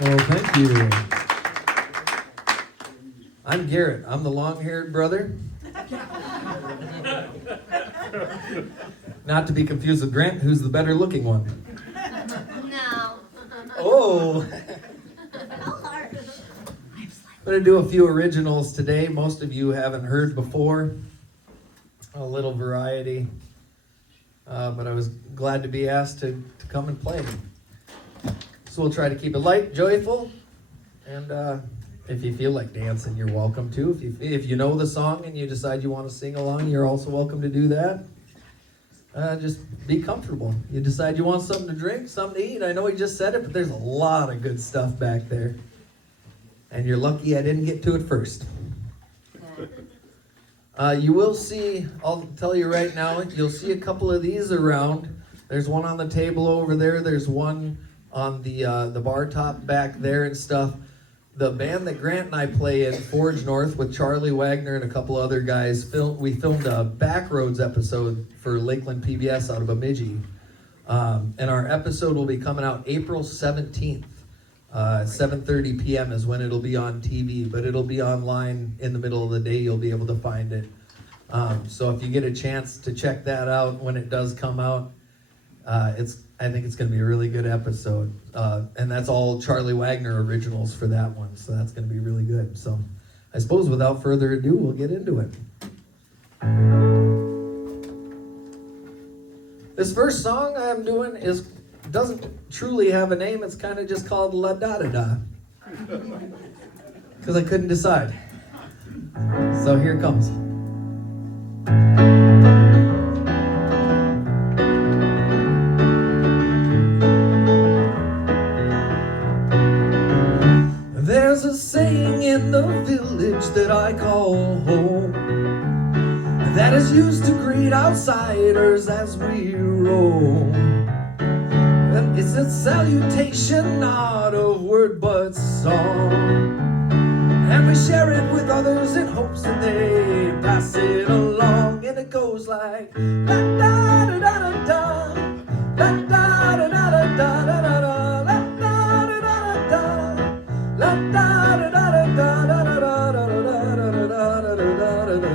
Well, thank you. I'm Garret. I'm the long-haired brother. Not to be confused with Grant, who's the better-looking one. No. Oh! I'm going to do a few originals today. Most of you haven't heard before. A little variety. But I was glad to be asked to come and play. So we'll try to keep it light, joyful, and if you feel like dancing, you're welcome to. If you know the song and you decide you want to sing along, you're also welcome to do that. Just be comfortable. You decide you want something to drink, something to eat. I know he just said it, but there's a lot of good stuff back there. And you're lucky I didn't get to it first. You will see, I'll tell you right now, you'll see a couple of these around. There's one on the table over there. There's one on the bar top back there and stuff. The band that Grant and I play in, Forge North, with Charlie Wagner and a couple other guys, we filmed a Backroads episode for Lakeland PBS out of Bemidji. And our episode will be coming out April 17th. 7:30 p.m. is when it'll be on TV, but it'll be online in the middle of the day. You'll be able to find it. So if you get a chance to check that out when it does come out, I think it's going to be a really good episode. And that's all Charlie Wagner originals for that one, so that's going to be really good. So I suppose without further ado, we'll get into it. This first song I'm doing doesn't truly have a name. It's kind of just called La Da Da Da, because I couldn't decide. So here it comes. There's a saying in the village that I call home that is used to greet outsiders as we roam. It's a salutation, not of word but song, and we share it with others in hopes that they pass it along. And it goes like la da da da da da, la da da da da da da da da, la da da da da da, la da da da da da da da da da da da da da da da.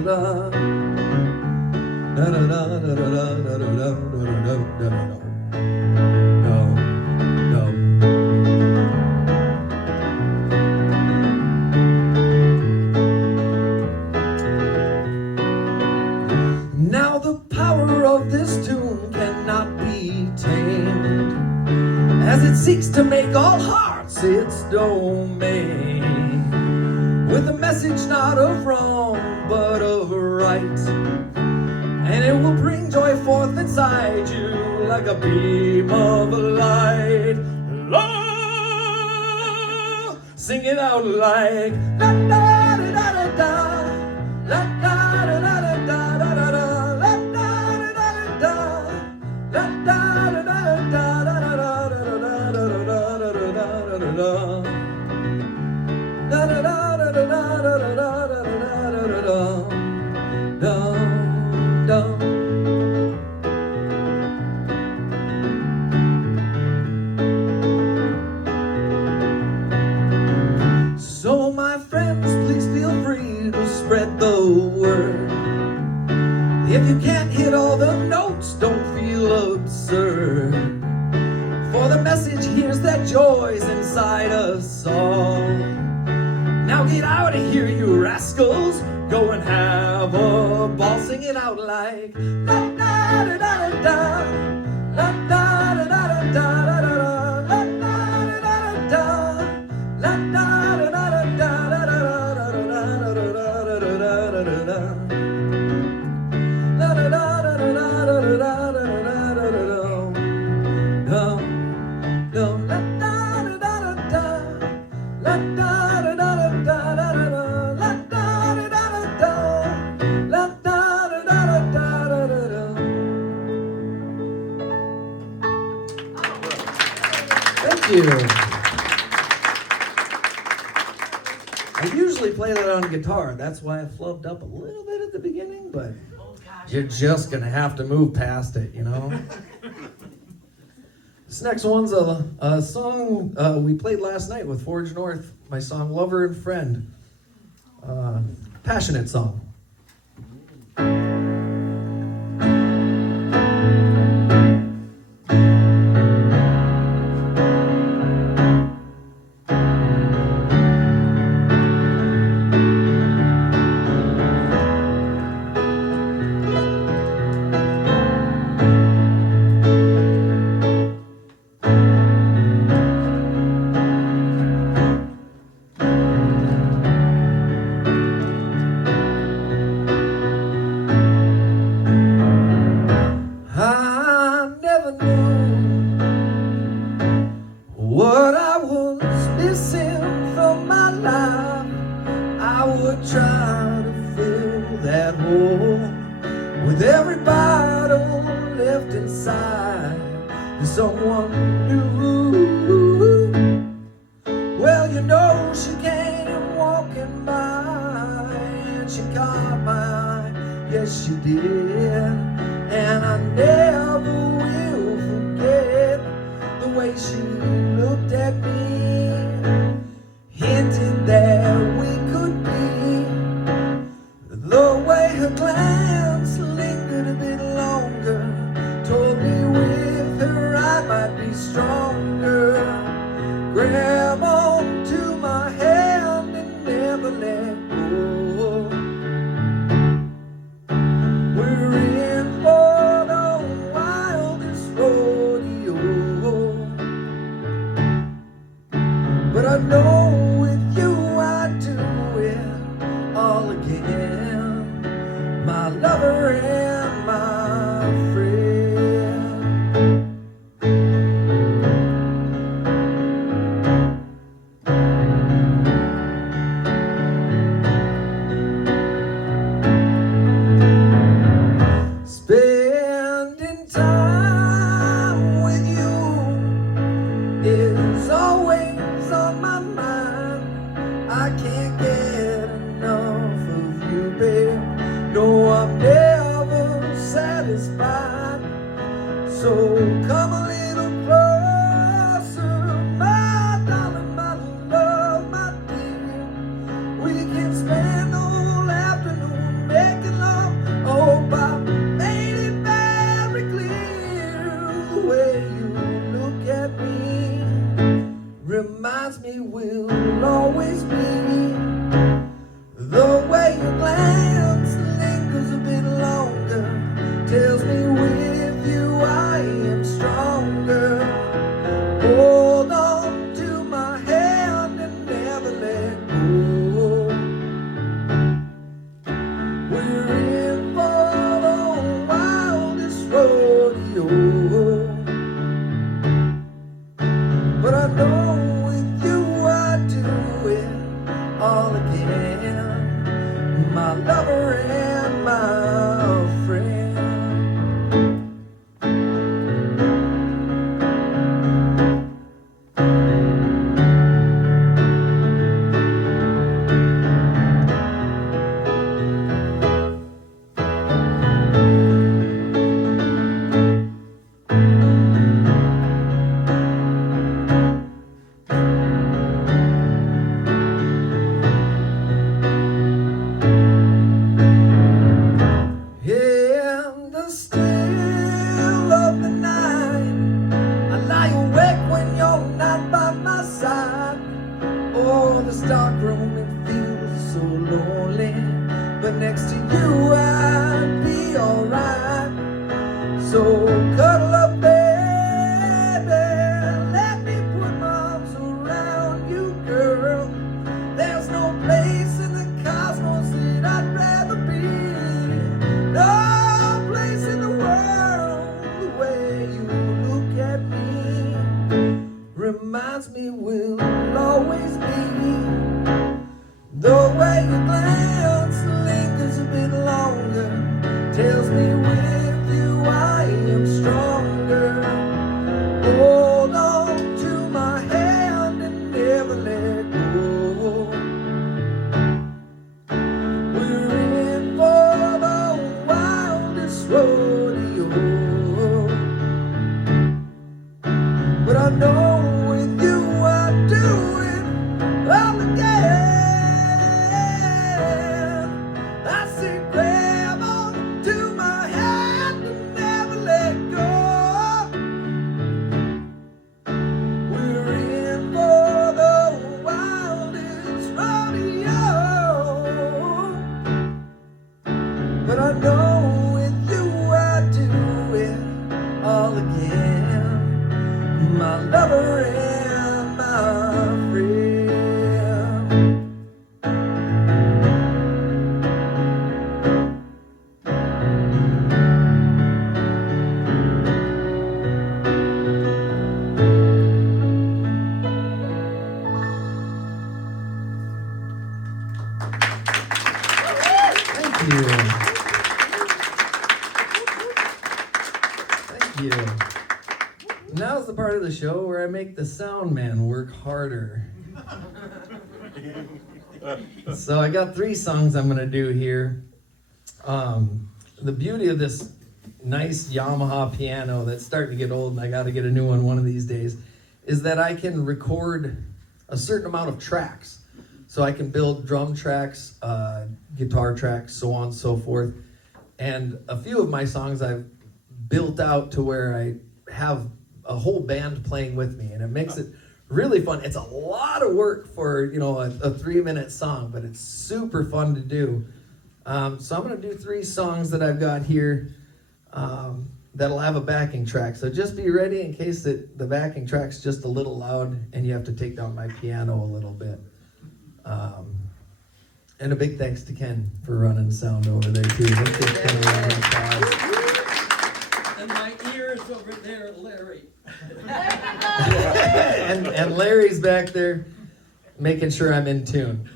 Now the power of this tune cannot be tamed, as it seeks to make all hearts its domain, with a message not of wrong but of right. And it will bring joy forth inside you like a beam of light. Love, sing it out like la da da da da da, la da da da da da da da, la da da da da, la da da da da da da da da da da da da. So my friends, please feel free to spread the word. If you can't hit all the notes, don't feel absurd, for the message here's that joy's inside us all. Now get out of here, you rascals, go and have a ball. Sing it out like la da da da da, la da da da da da da, la da da da da, la da da da da da da Thank you. I usually play that on guitar. That's why I flubbed up a little bit at the beginning, but you're just going to have to move past it, you know? This next one's a song we played last night with Forge North, my song Lover and Friend. Passionate song. I never knew what I was missing from my life. I would try to fill that hole with every bottle left inside someone new. Well, you know, she came walking by and she caught my eye, yes she did. And I never will forget the way she looked at me, hinted that we could be. The way her glance lingered a bit longer told me with her I might be stronger. Grab on to my hand and never let go. We're in for the wildest rodeo, but I know with you I'd do it all again, my lover and my friend. Spending time with you is always on my mind. I can't get enough of you, babe. No, I'm never satisfied. So come a little closer, my darling, my love, my dear. We can spend the whole afternoon making love. Oh, I made it very clear. The way you look at me reminds me we'll always be. The way your glance lingers a bit longer tells me with you I am stronger. Hold on to my hand and never let go. We're in for the wildest rodeo, but I know with you I'd do it all again, my lover and my friend. In the still of the night, I lie awake when you're not by my side. Oh, this dark room, it feels so lonely, but next to you I'd be alright. So cuddle up, baby, let me put my arms around you, girl. There's no place in the cosmos that I'd rather be. No place in the world, the way you look at me reminds me we'll always be. The way your glance lingers a bit longer tells me with you I am stronger. Hold on to my hand and never let go. We're in for the wildest rodeo, but I know with you I'd do it all again. I say grab on to my hand and never let go. We're in for the wildest rodeo, but I know with you I'd do it all again. My lover and my friend. Thank you. Thank you. Now's the part of the show where I make the sound man work harder. So I got 3 songs I'm gonna do here. The beauty of this nice Yamaha piano that's starting to get old, and I gotta get a new one of these days, is that I can record a certain amount of tracks. So I can build drum tracks, guitar tracks, so on and so forth. And a few of my songs I've built out to where I have a whole band playing with me, and it makes it really fun. It's a lot of work for, you know, a 3-minute song, but it's super fun to do. So I'm gonna do 3 songs that I've got here that'll have a backing track. So just be ready in case the backing track's just a little loud and you have to take down my piano a little bit. And a big thanks to Ken for running sound over there too. Let's give Ken a round of applause. And my ears over there, Larry. and Larry's back there making sure I'm in tune.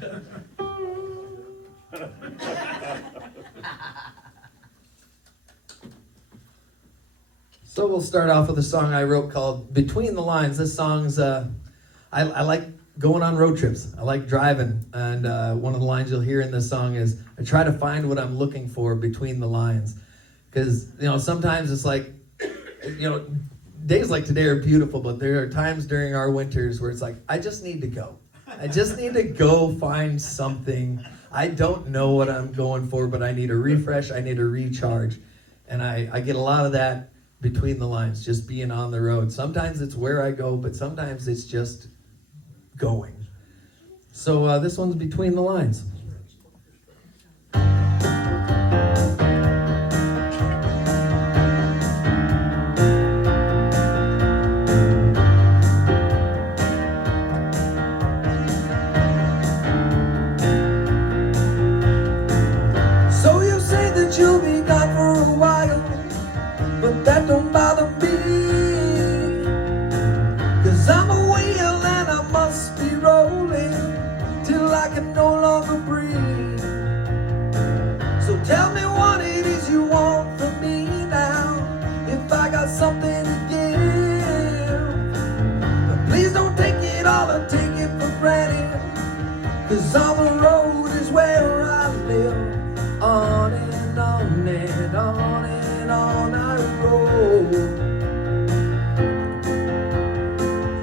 So we'll start off with a song I wrote called Between the Lines. This song's, I like going on road trips. I like driving. And one of the lines you'll hear in this song is, I try to find what I'm looking for between the lines. Because, you know, sometimes it's like, you know, days like today are beautiful, but there are times during our winters where it's like, I just need to go. I just need to go find something. I don't know what I'm going for, but I need a refresh. I need a recharge. And I get a lot of that between the lines, just being on the road. Sometimes it's where I go, but sometimes it's just going. So this one's Between the Lines. So you say that you'll be gone for a while, but that don't bother me, 'cause I'm a wheel and I must be rolling till I can no longer breathe. So tell me what it is you want from me now, if I got something to give. But please don't take it all or take it for granted, 'cause on the road is where I live. On and on and on and on I roll,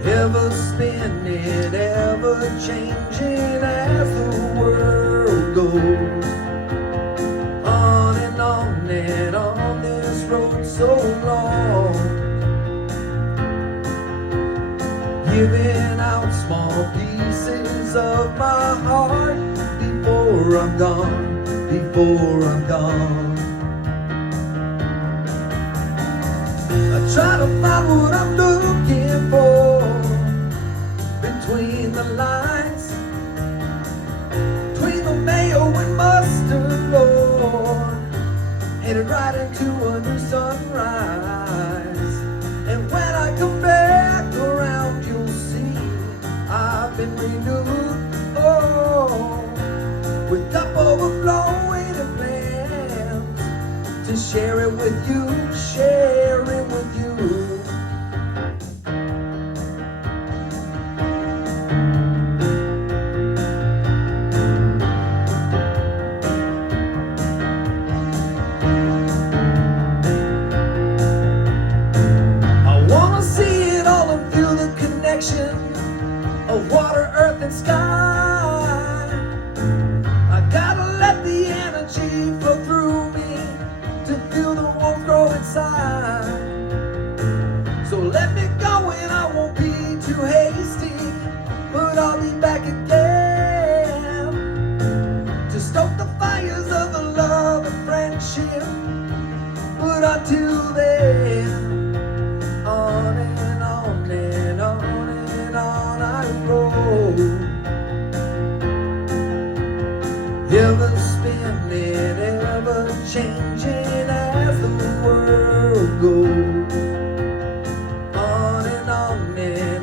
ever spinning, ever changing as the world goes. On and on this road so long, giving out small pieces of my heart before I'm gone. Before I'm gone, I try to find what I'm looking for between the lines, between the mayo and mustard, Lord, headed right into a new sunrise. And when I come back around, you'll see I've been renewed. Oh, with cup overflowing and plans to share it with you, share it with you. I wanna see it all and feel of water, earth, and sky. I gotta let the energy flow through me to feel the warmth grow inside. So let me go and I won't be too hasty, but I'll be back again to stoke the fires of the love and friendship. But until then, on and on and on and on I roll, ever spinning, ever changing as the world goes. On and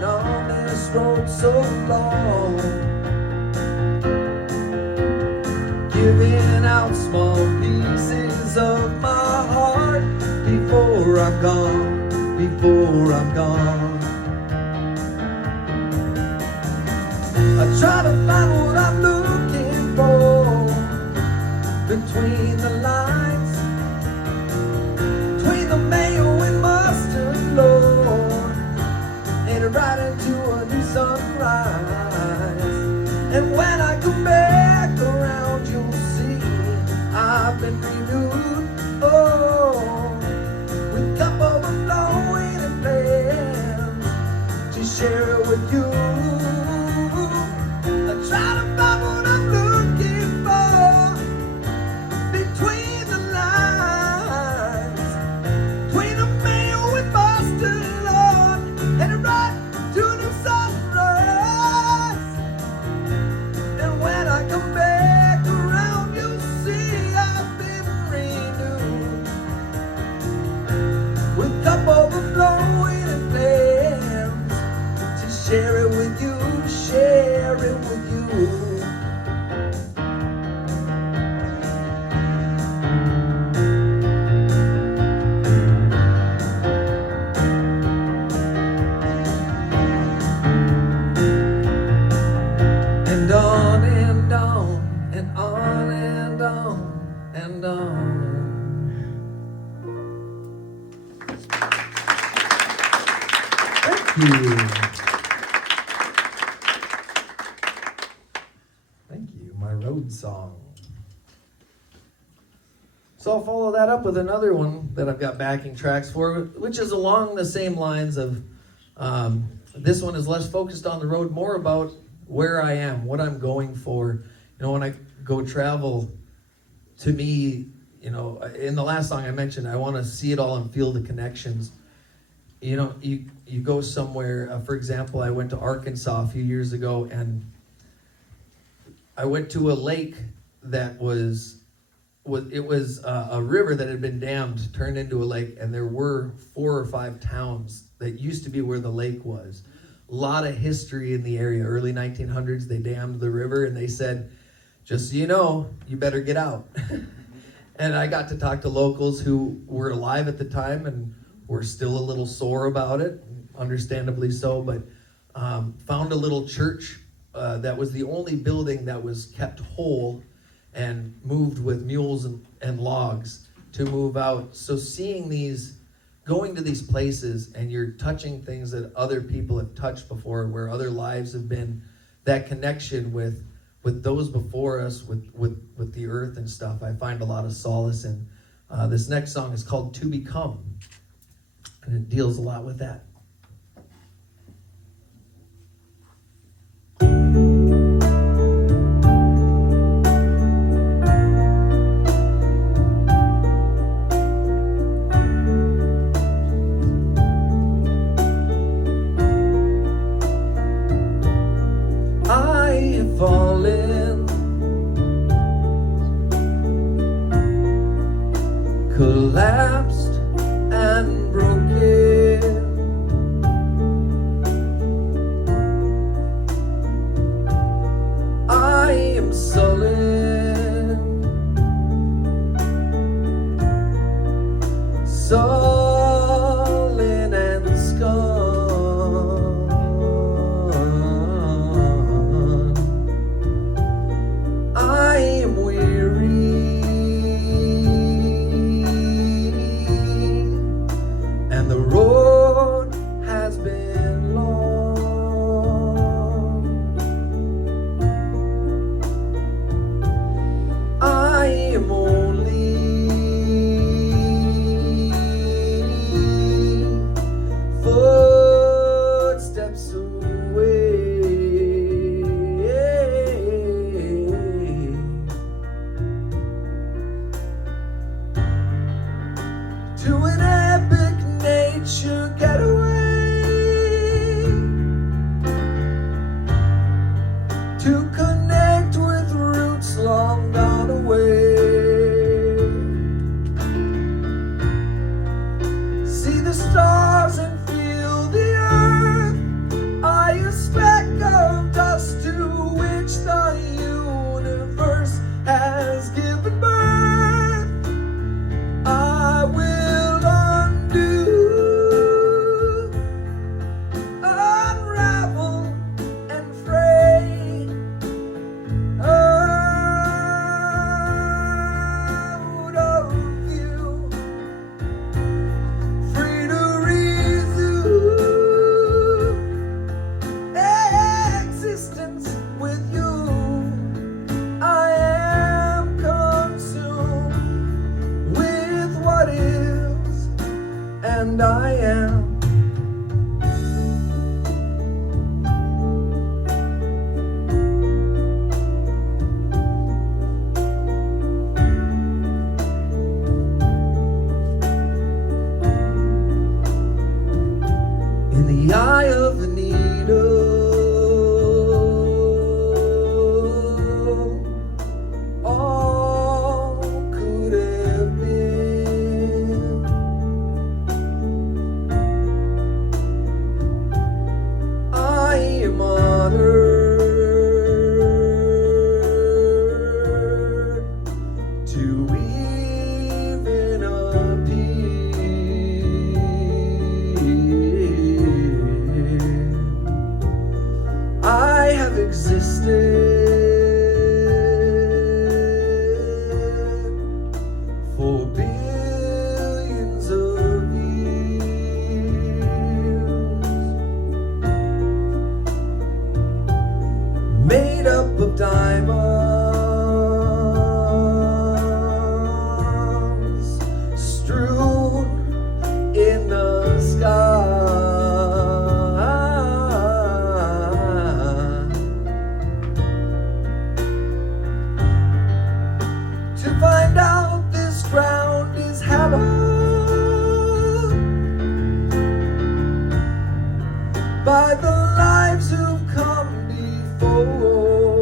on this road so long, giving out small pieces of my heart before I'm gone, before I'm gone. I try to find what I'm looking for between the lines, between the mayo and mustard, Lord, and right into a new sunrise. And when I come back around, you'll see I've been renewed. Oh, with cup overflowing and plans to share it with you. I try to find what I'm looking for between the lines, between the mayo and mustard, Lord, and right to the sunrise. And when I come back around, you'll see I've been renewed, with cup overflowing and plans to share it with you, share it with you. And on and on and on and on and on. Thank you. Thank you, my road song. So I'll follow that up with another one that I've got backing tracks for, which is along the same lines of, this one is less focused on the road, more about where I am, what I'm going for. You know, when I go travel, to me, you know, in the last song I mentioned, I want to see it all and feel the connections. You know, you go somewhere, for example, I went to Arkansas a few years ago, and I went to a lake that was a river that had been dammed, turned into a lake, and there were 4 or 5 towns that used to be where the lake was. A lot of history in the area. Early 1900s, they dammed the river, and they said, just so you know, you better get out. And I got to talk to locals who were alive at the time and were still a little sore about it, understandably so, but found a little church that was the only building that was kept whole and moved with mules and logs to move out. So seeing these, going to these places, and you're touching things that other people have touched before, where other lives have been, that connection with those before us, with the earth and stuff, I find a lot of solace in. This next song is called To Become, and it deals a lot with that. Fallen, collapsed and broken, in the eye of the needle. All could have been. I am honored to even appear. I have existed for billions of years, made up of diamonds, strewn in the sky. To find out this ground is hallowed by the lives who've come before,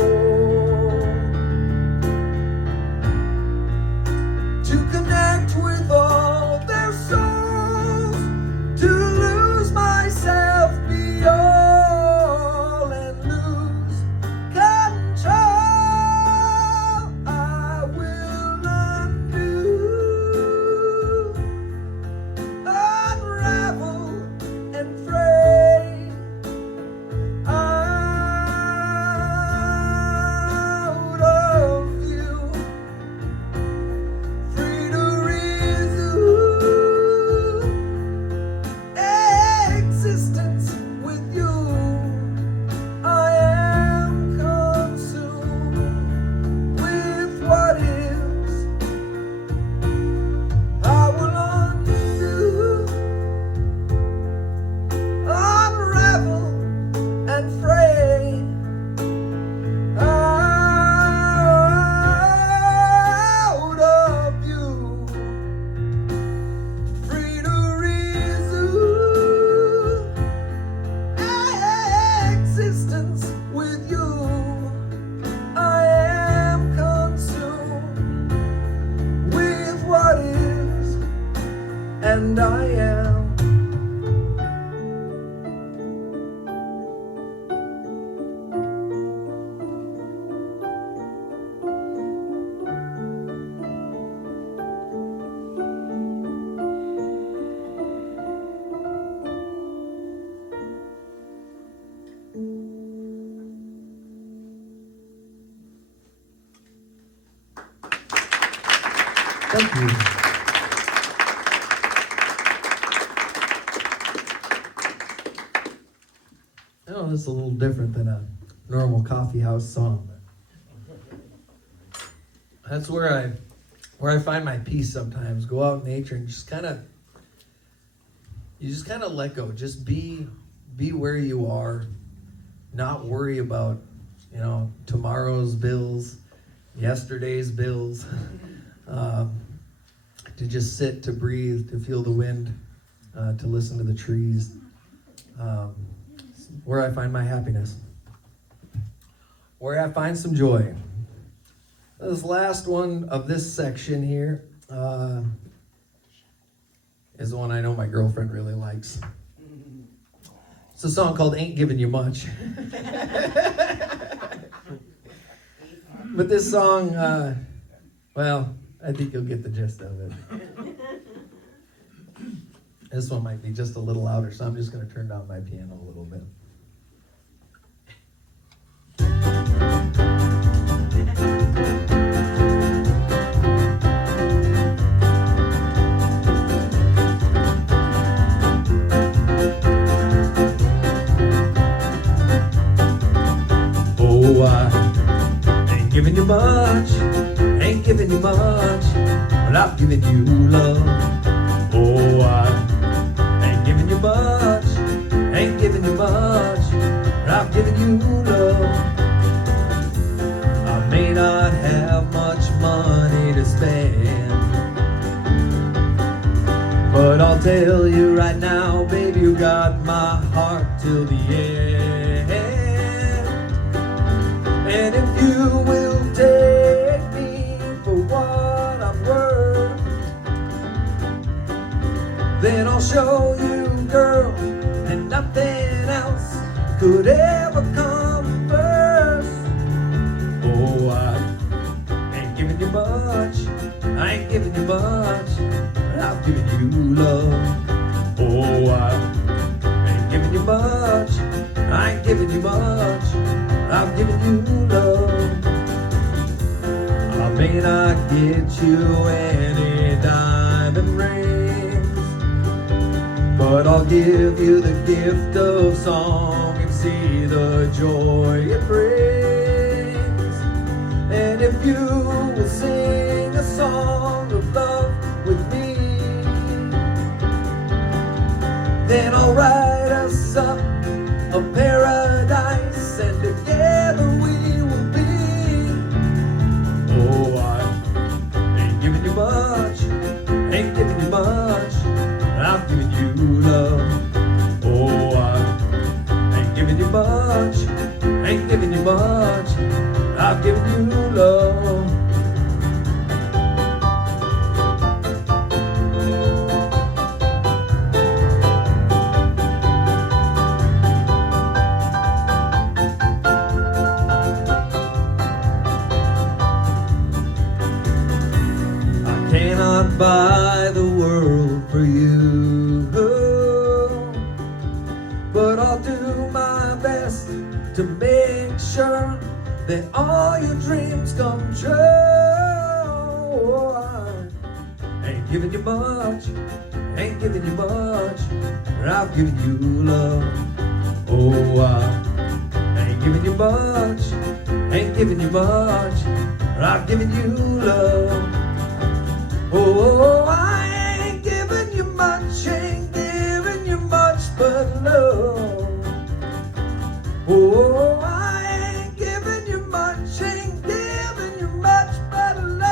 to connect with all their souls, to lose myself beyond and lose control. I will undo, unravel and fray out of you, free to resume existence with you. I am consumed with what is. I will undo, unravel and fray out of you, free to resume existence with you. I am consumed with what is, and I am. Thank you. I know this is a little different than a normal coffee house song, but that's where I find my peace sometimes. Go out in nature and just kind of let go. Just be where you are, not worry about, tomorrow's bills, yesterday's bills. To just sit, to breathe, to feel the wind, to listen to the trees. Where I find my happiness, where I find some joy. This last one of this section here is the one I know my girlfriend really likes. It's a song called Ain't Giving You Much. But this song, well, I think you'll get the gist of it. This one might be just a little louder, so I'm just going to turn down my piano a little bit. Oh, I ain't giving you much, ain't giving you much, but I've given you love. Oh, I ain't giving you much, ain't giving you much, but I've given you love. I may not have much money to spend, but I'll tell you right now, babe, you got my my heart till the end. And if you will take me for what I'm worth, then I'll show you, girl, and nothing else could ever come first. Oh, I ain't giving you much, I ain't giving you much, but I've given you love. Oh, I ain't giving you much, I ain't giving you much, I've given you love. I may not get you any diamond rings, but I'll give you the gift of song and see the joy it brings. And if you will sing a song of love with me, then I'll write us up a paradise, and together we will be. Oh, I ain't giving you much, ain't giving you much, I've given you love. Oh, I ain't giving you much, ain't giving you much, I've given you love. I cannot buy the world for you, but I'll do my best to make sure that all your dreams come true. I ain't giving you much, ain't giving you much, but I've given you love. Oh, I ain't giving you much, ain't giving you much, but I've given you love. Oh, I ain't giving you much, ain't giving you much but love. Oh, I ain't giving you much, ain't giving you much but love.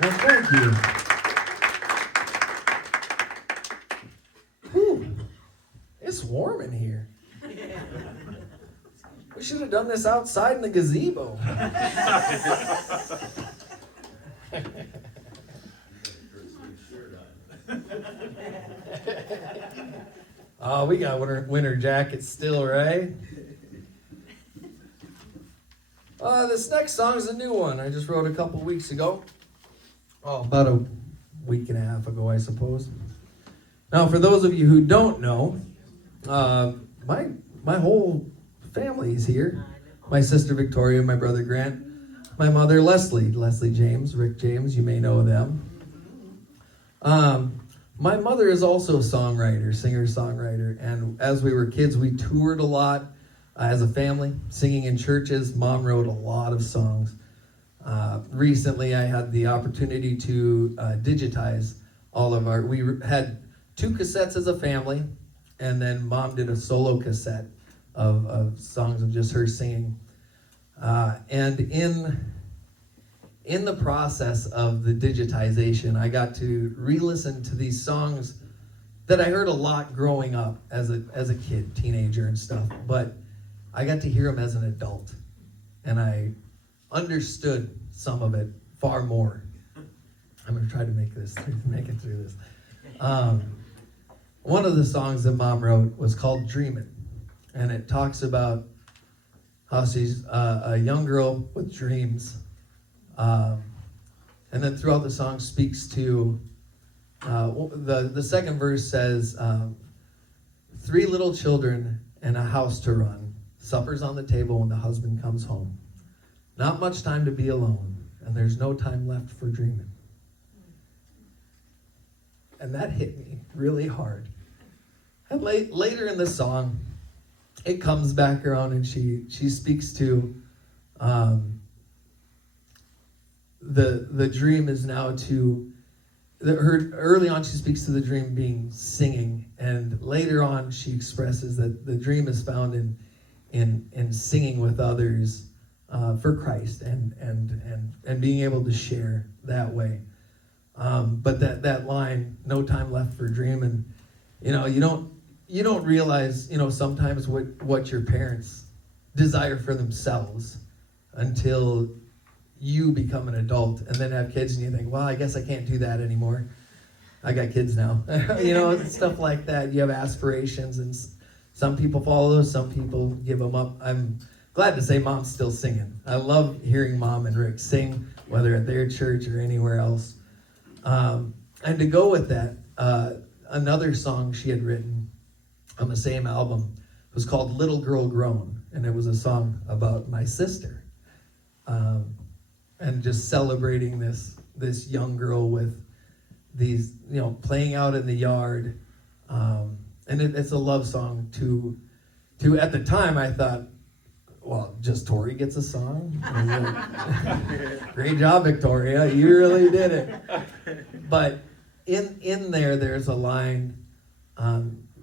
Well, thank you. Whew. It's warm in here. We should have done this outside in the gazebo. Oh, we got winter jackets still, right? This next song is a new one. I just wrote a couple weeks ago. Oh, about a week and a half ago, I suppose. Now, for those of you who don't know, my whole family is here. My sister Victoria, my brother Grant, my mother Leslie James, Rick James, you may know them. My mother is also a songwriter, singer-songwriter, and as we were kids, we toured a lot as a family, singing in churches. Mom wrote a lot of songs. Recently, I had the opportunity to digitize all of our, we had 2 cassettes as a family, and then Mom did a solo cassette of songs of just her singing. And in the process of the digitization, I got to re-listen to these songs that I heard a lot growing up as a kid, teenager and stuff, but I got to hear them as an adult, and I understood some of it far more. I'm going to try to make it through this. One of the songs that Mom wrote was called Dreamin', and it talks about how she's a young girl with dreams. And then throughout the song speaks to, the second verse says, 3 little children and a house to run. Supper's on the table when the husband comes home. Not much time to be alone, and there's no time left for dreaming. And that hit me really hard. And later in the song, it comes back around, and she speaks to the dream is now to her. Early on, she speaks to the dream being singing, and later on, she expresses that the dream is found in singing with others for Christ and being able to share that way. But that line, no time left for dreaming, you don't realize, sometimes what your parents desire for themselves until you become an adult and then have kids, and you think, well, I guess I can't do that anymore. I got kids now. Stuff like that. You have aspirations, and some people follow those, some people give them up. I'm glad to say Mom's still singing. I love hearing Mom and Rick sing, whether at their church or anywhere else. And to go with that, another song she had written on the same album was called Little Girl Grown, and it was a song about my sister. And just celebrating this young girl with these, playing out in the yard. And it's a love song to at the time I thought, well, just Tori gets a song? Great job, Victoria. You really did it. But in there's a line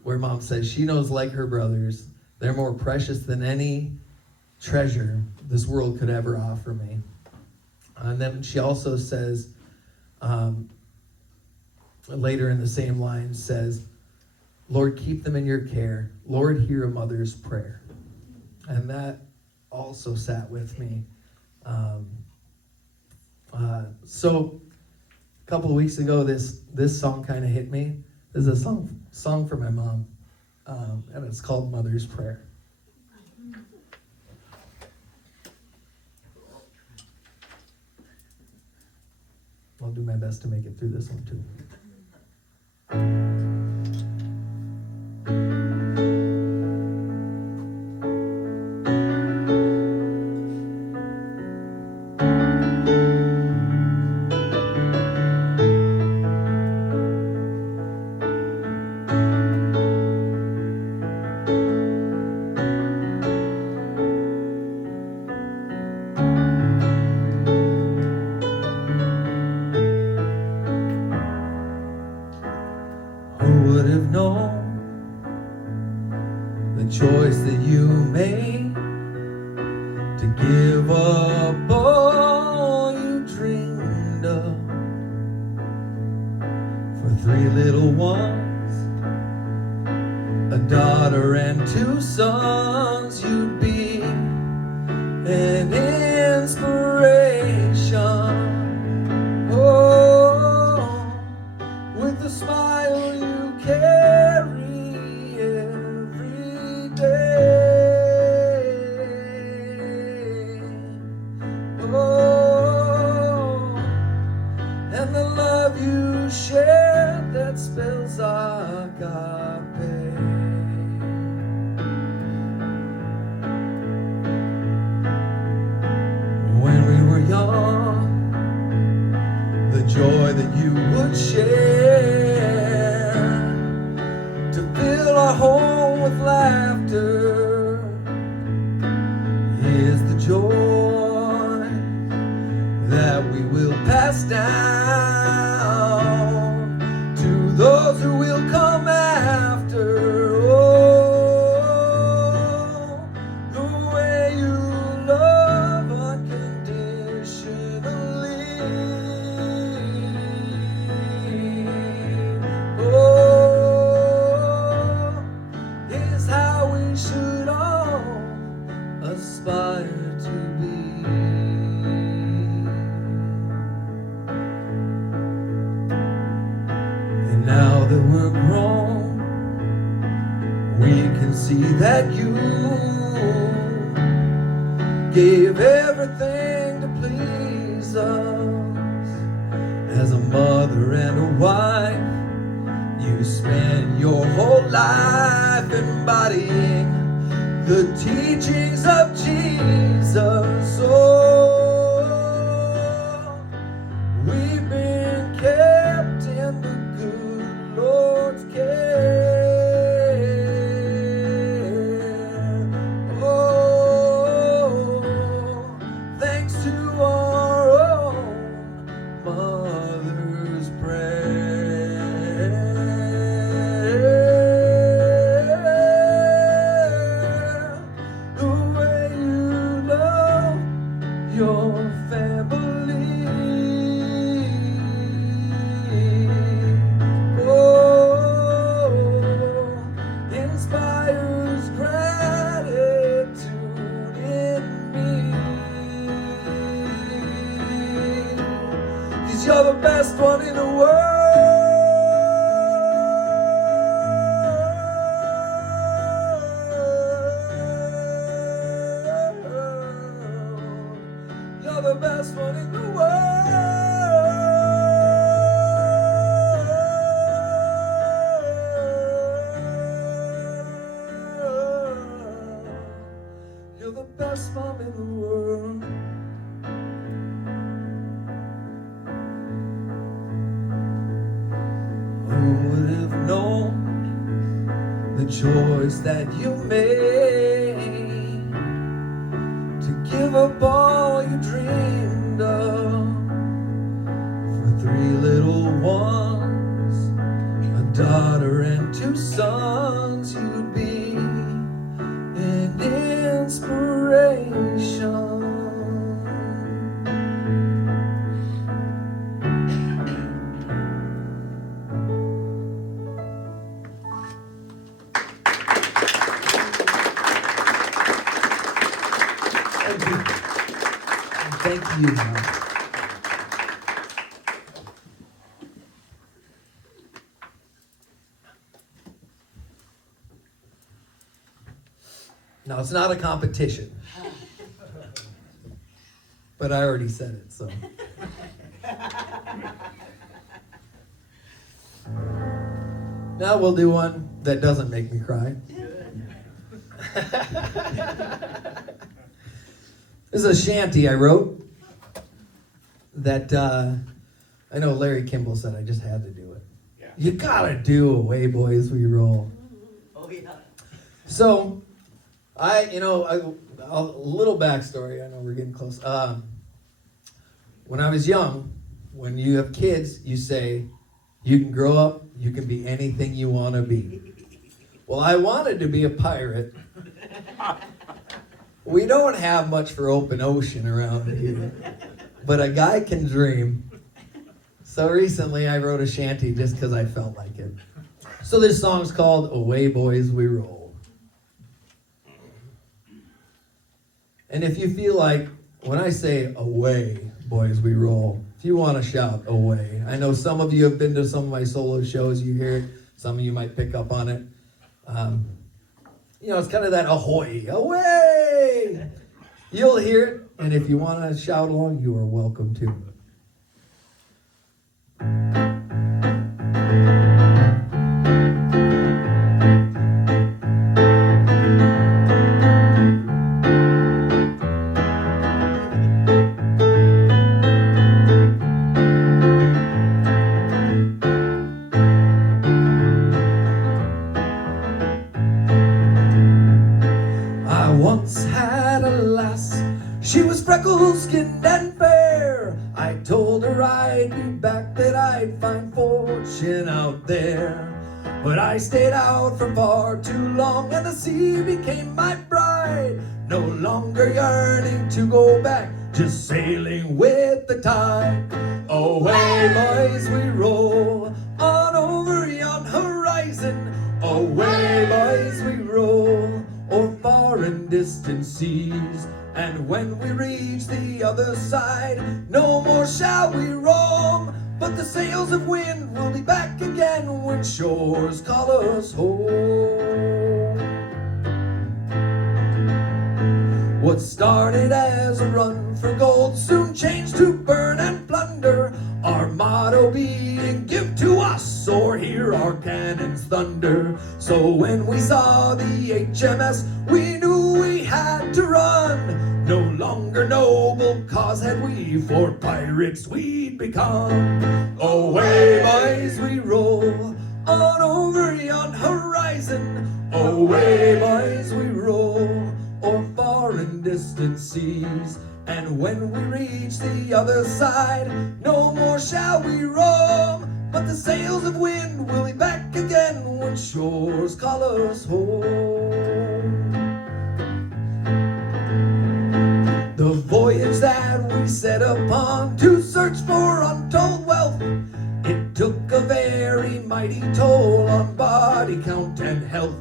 where Mom says, she knows, like her brothers, they're more precious than any treasure this world could ever offer me. And then she also says, later in the same line, says, Lord, keep them in your care. Lord, hear a mother's prayer. And that also sat with me. So a couple of weeks ago, this song kind of hit me. This is a song for my mom, and it's called Mother's Prayer. I'll do my best to make it through this one too. Would have known the choice that you made to give up all you dreamed of for 3 little ones, a daughter and 2 sons. You'd be an inspiration, oh, with a smile you carry every day, oh, and the love you share that spells agape. When we were young, the joy that you would share to fill our home with laughter is the joy that we will pass down to those who will come after. Oh, the way you love unconditionally, oh, is how we should all aspire to be. And now that we're grown, we can see that you gave everything to please us. As a mother and a wife, you spent your whole life embodying the teachings of Jesus. Oh, we've been kept in the good Lord's care. your family. Oh, inspires gratitude in me. 'Cause you're the best one in the world. You're the best one in the world. You're the best mom in the world. Who would have known the choice that you made to give up all you dreamed of for 3 little ones, a daughter and 2 sons? You'd be an inspiration. Thank you. Now, it's not a competition. But I already said it, so. Now we'll do one that doesn't make me cry. This is a shanty I wrote that I know Larry Kimball said I just had to do it. Yeah. You gotta do Away Boys We Roll. Oh, yeah. So, a little backstory. I know we're getting close. When I was young, when you have kids, you say, you can grow up, you can be anything you want to be. Well, I wanted to be a pirate. We don't have much for open ocean around here, but a guy can dream. So recently I wrote a shanty just because I felt like it. So this song's called Away Boys We Roll. And if you feel like, when I say away, boys we roll, if you want to shout away. I know some of you have been to some of my solo shows, you hear it. Some of you might pick up on it. It's kind of that ahoy, away! You'll hear it, and if you want to shout along, you are welcome to. She was freckle-skinned and fair. I told her I'd be back, that I'd find fortune out there. But I stayed out for far too long, and the sea became my bride. No longer yearning to go back, just sailing with the tide. Away, boys, we roll on over yon horizon. Away, boys, we roll o'er far and distant seas. And when we reach the other side, no more shall we roam, but the sails of wind will be back again when shores call us home. What started as a run for gold soon changed to burn and plunder, our motto being give to us or hear our cannons thunder. So when we saw the HMS, we knew we had to run. No longer noble cause had we, for pirates we'd become. Away, boys, we roll on over yon horizon. Away, boys, we roll o'er far and distant seas. And when we reach the other side, no more shall we roam, but the sails of wind will be back again when shores call us home. The voyage voyage that we set upon to search for untold wealth. It took a very mighty toll on body count and health.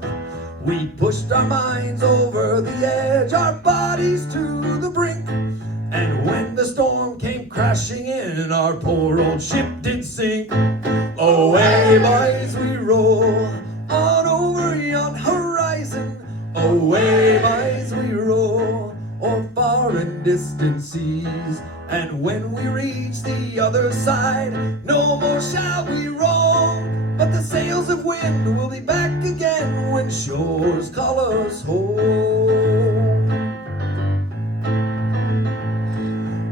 We pushed our minds over the edge, our bodies to the brink. And when the storm came crashing in, our poor old ship did sink. Away, boys, we roll on over yon horizon. Away, boys, we roll o'er far and distant seas. And when we reach the other side, no more shall we roam, but the sails of wind will be back again when shores call us home.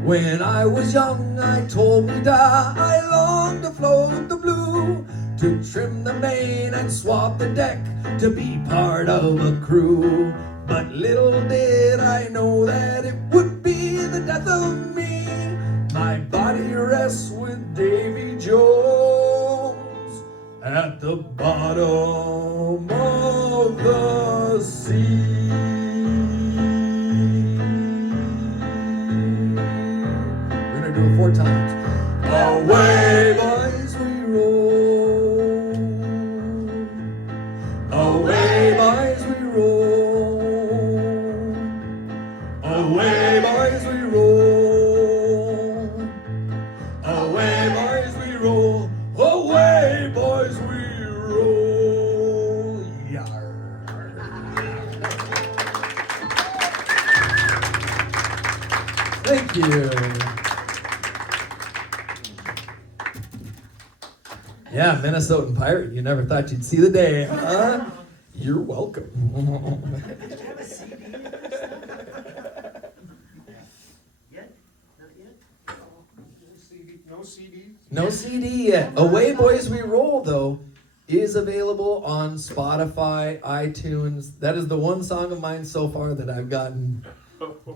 When I was young, I told me I longed to float the blue, to trim the main and swab the deck, to be part of a crew. But little did I know that it would be the death of me. My body rests with Davy Jones at the bottom of the sea. We're gonna do it 4 times. Away, boys, we roll. Away, boys, we roll. Away, boys, we roll. Away, boys, we roll. Away, boys, we roll. Yar. Thank you. Yeah, Minnesotan pirate. You never thought you'd see the day, huh? You're welcome. No CD yet. Away, Boys, We Roll, though, is available on Spotify, iTunes. That is the one song of mine so far that I've gotten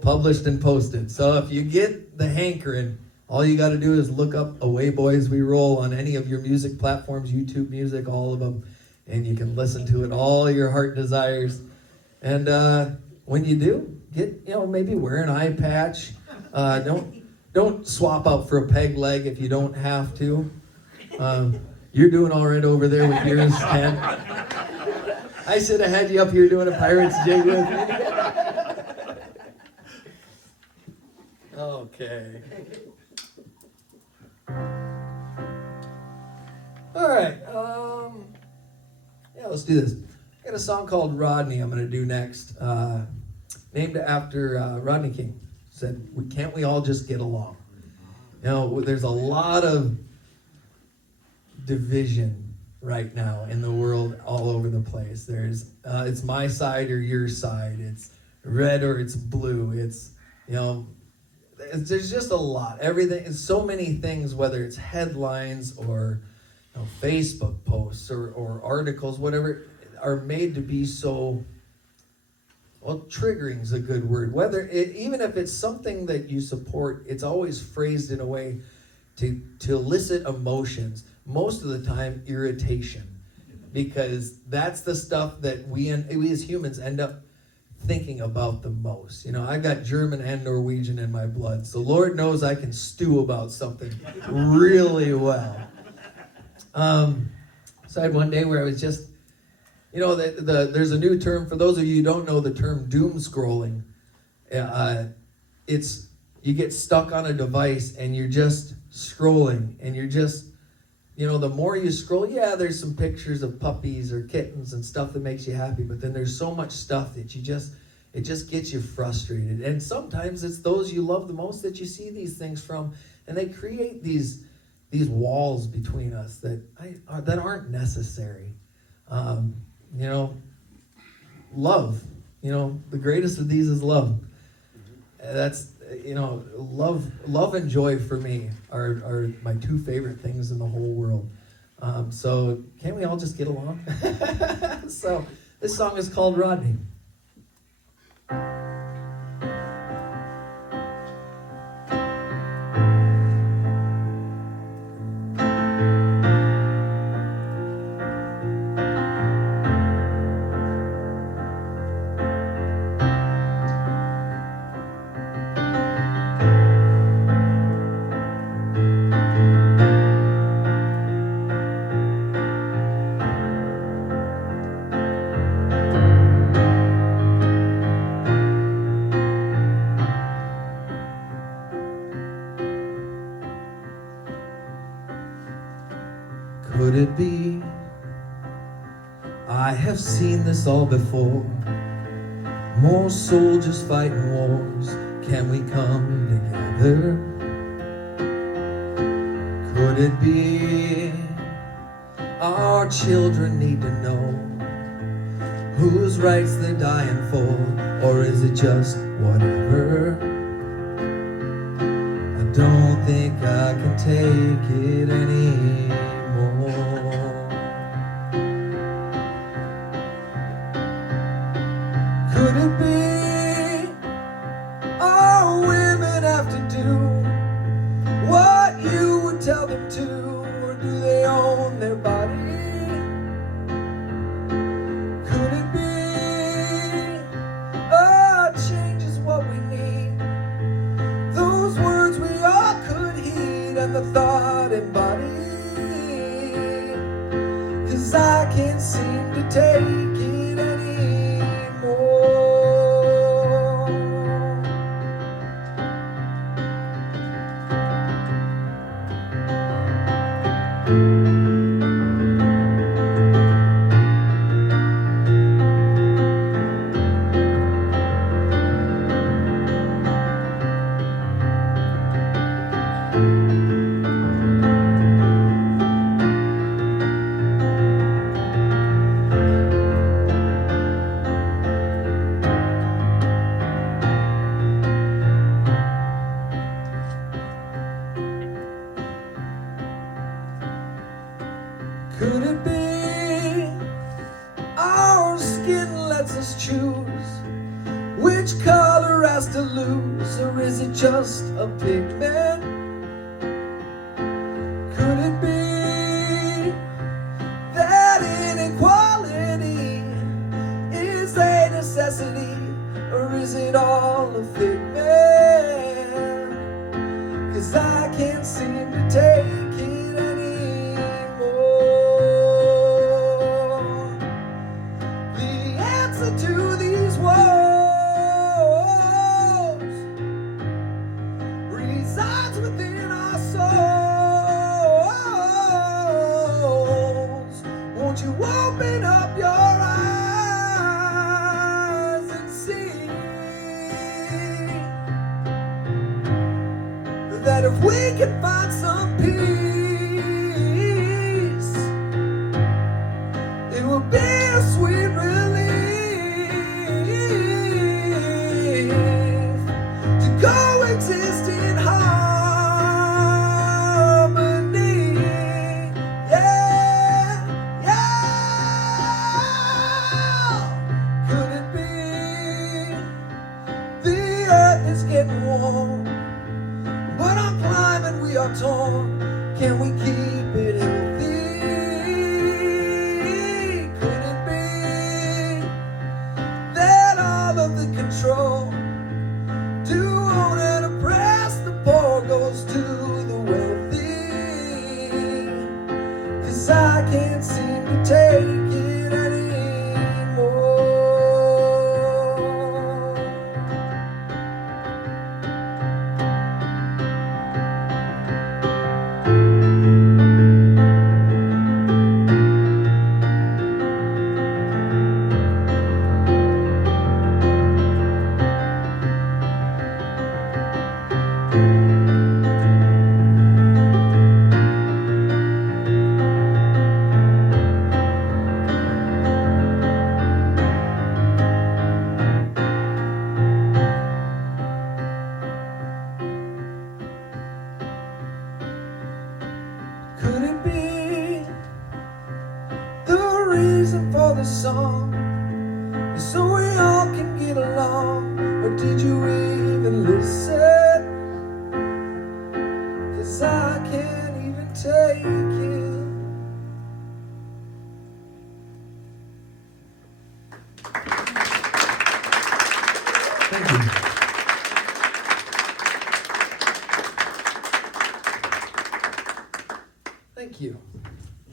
published and posted. So if you get the hankering, all you got to do is look up Away, Boys, We Roll on any of your music platforms, YouTube Music, all of them, and you can listen to it all your heart desires. And when you do, get, maybe wear an eye patch. Don't swap out for a peg leg if you don't have to. You're doing all right over there with yours, Ken. I should have had you up here doing a Pirates jig with me. Okay. All right. Let's do this. I got a song called Rodney I'm going to do next, named after Rodney King. Said, can't we all just get along? There's a lot of division right now in the world all over the place. There's it's my side or your side. It's red or it's blue. It's there's just a lot. Everything. So many things. Whether it's headlines or Facebook posts or articles, whatever, are made to be so. Well, triggering is a good word. Even if it's something that you support, it's always phrased in a way to elicit emotions. Most of the time, irritation, because that's the stuff that we as humans end up thinking about the most. I've got German and Norwegian in my blood, so Lord knows I can stew about something really well. So I had one day where I was just. There's a new term, for those of you who don't know the term doom scrolling. It's you get stuck on a device and you're just scrolling and you're just, the more you scroll, there's some pictures of puppies or kittens and stuff that makes you happy, but then there's so much stuff that it just gets you frustrated. And sometimes it's those you love the most that you see these things from, and they create these walls between us that aren't necessary. Love, the greatest of these is love. That's, love and joy for me are my 2 favorite things in the whole world. So can't we all just get along? So this song is called Rodney. Could it be? I have seen this all before. More soldiers fighting wars. Can we come together? Could it be? Our children need to know whose rights they're dying for, or is it just whatever? I don't think I can take it anymore. Could it be our women have to do what you would tell them to, or do they own their body? Could it be change is what we need? Those words we all could heed and the thought embody. 'Cause I can't seem to take it anymore. Could it be our skin lets us choose which color has to lose, or is it just a pigment? Could it be that inequality is a necessity, or is it all a figment? 'Cause I can't seem to take it anymore. The answer to these woes resides within our souls. Won't you open up your eyes and see that if we can find some peace, it will be a sweet relief to coexist in harmony. Yeah, yeah. Could it be the earth is getting warm, but on climbing we are torn? Can we keep it healthy? Could it be that all of the control to own and oppress the poor goes to the wealthy? 'Cause I can't seem to take it anymore. Could it be the reason for the song is so we all can get along? Or did you even listen? 'Cause I can't even take it. Thank you. Thank you.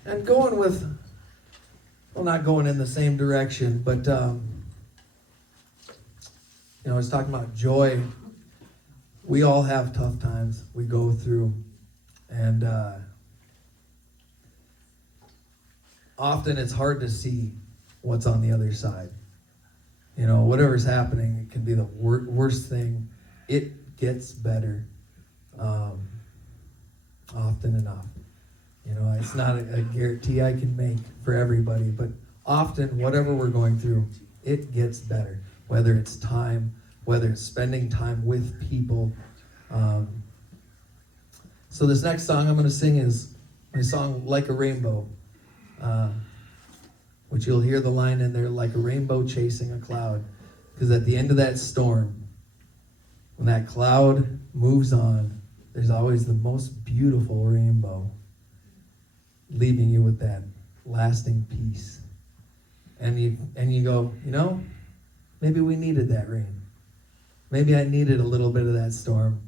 And going with, well, not going in the same direction, but, I was talking about joy. We all have tough times we go through. And often it's hard to see what's on the other side. You know, whatever's happening, it can be the worst thing. It gets better often enough. You know, it's not a guarantee I can make for everybody, but often whatever we're going through, it gets better. Whether it's time, whether it's spending time with people. So this next song I'm going to sing is my song Like a Rainbow, which you'll hear the line in there, like a rainbow chasing a cloud. Because at the end of that storm, when that cloud moves on, there's always the most beautiful rainbow, leaving you with that lasting peace. And you go, you know, maybe we needed that rain. Maybe I needed a little bit of that storm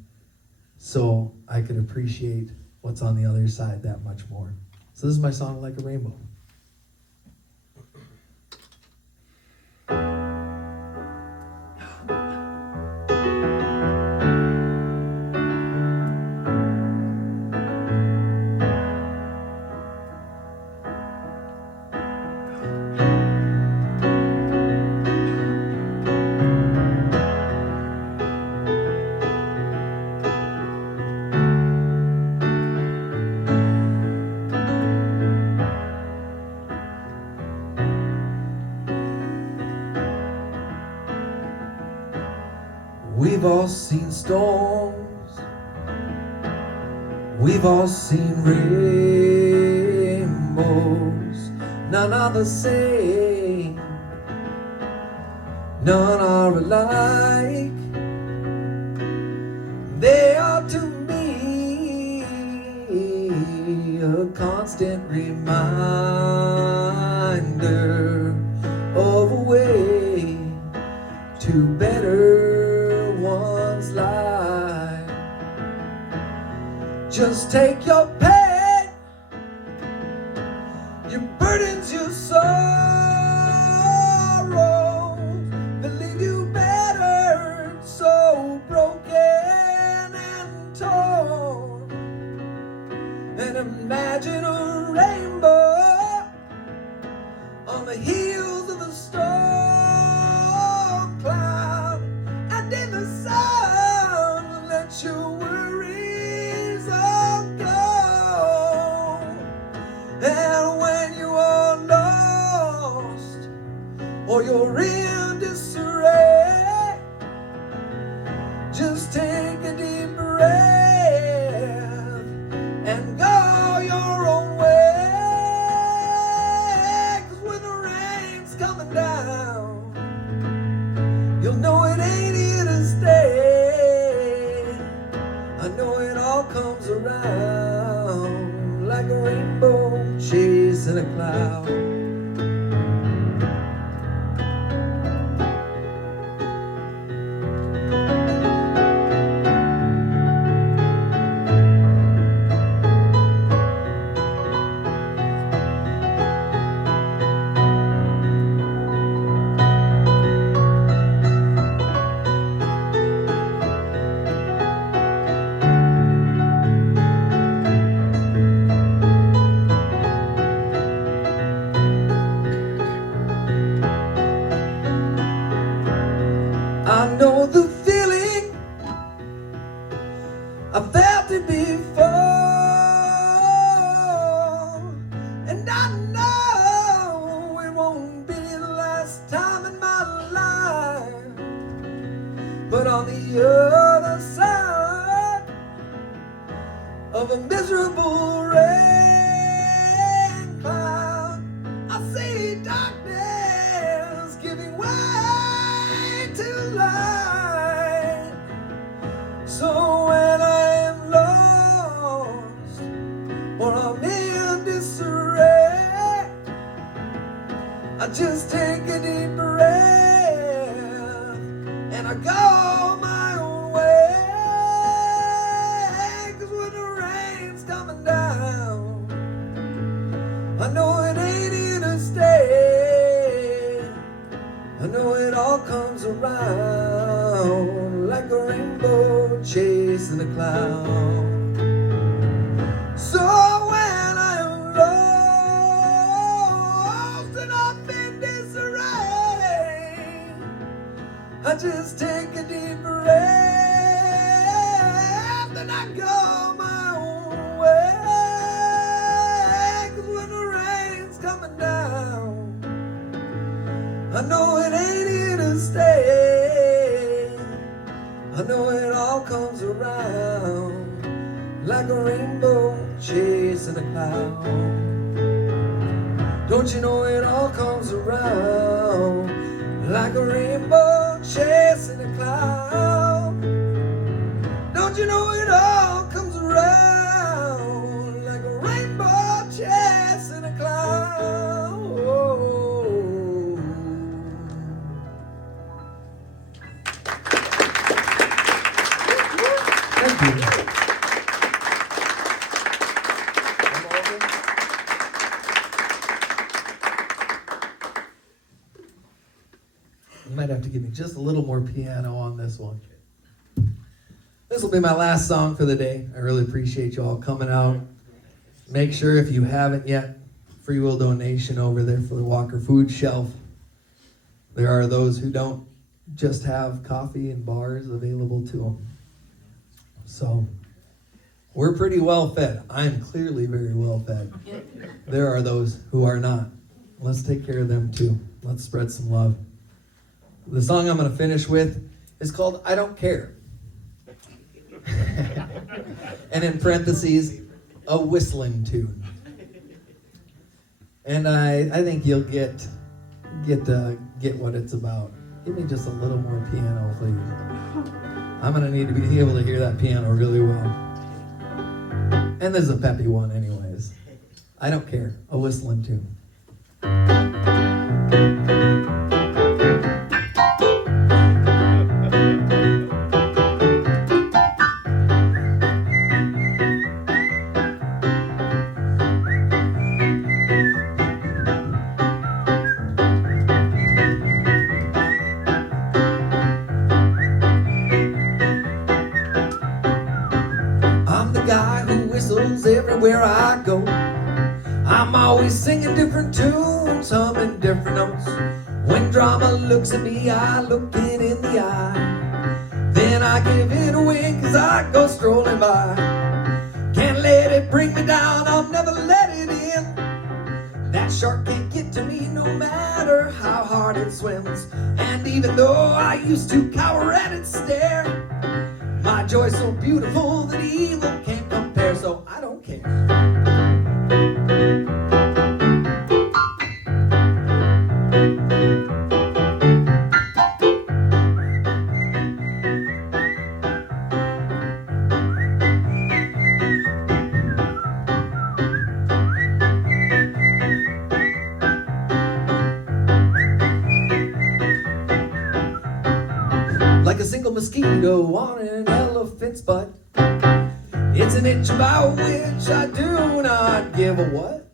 so I could appreciate what's on the other side that much more. So this is my song, Like a Rainbow. We've all seen storms, we've all seen rainbows. None are the same, none are alike. They are to me a constant reminder of a way to better one's life. Just take your pain, your burdens, your sorrows, that leave you battered, so broken and torn. And imagine a rainbow on the heels of the storm cloud. And in the sun, let your worries all go. And when you are lost or you're in disarray, just take a deep breath and go your own way. 'Cause when the rain's coming down, you'll know it ain't here to stay. I know it all comes around like a rainbow chasing a cloud. I know the feeling, I felt it before, and I know it won't be the last time in my life. But on the other side of a miserable rain cloud, I see darkness giving way to light. So when I am lost or I'm in disarray, I just take a deep breath and I go my own way. 'Cause when the rain's coming down, I know it ain't here to stay. I know it all comes around like a rainbow chasing a cloud. So when I am around like a rainbow chasing a cloud. Don't you know it all comes around like a rainbow chasing a cloud? Don't you know it all comes around like a rainbow chasing a cloud? Oh. Thank you. You might have to give me just a little more piano on this one. This will be my last song for the day. I really appreciate you all coming out. Make sure if you haven't yet, free will donation over there for the Walker Food Shelf. There are those who don't just have coffee and bars available to them. So we're pretty well fed. I'm clearly very well fed. There are those who are not. Let's take care of them too. Let's spread some love. The song I'm going to finish with is called I Don't Care. And in parentheses, a whistling tune. And I think you'll get what it's about. Give me just a little more piano, please. I'm gonna need to be able to hear that piano really well. And this is a peppy one anyways. I don't care, a whistling tune. Everywhere I go, I'm always singing different tunes, humming different notes. When drama looks at me, I look it in the eye. Then I give it away, cause I go strolling by. Can't let it bring me down, I'll never let it in. That shark can't get to me no matter how hard it swims. And even though I used to cower at its stare, my joy's so beautiful that evil can't compare, so I don't care. Like a single mosquito on an elephant's butt, it's an itch about which I do not give a what.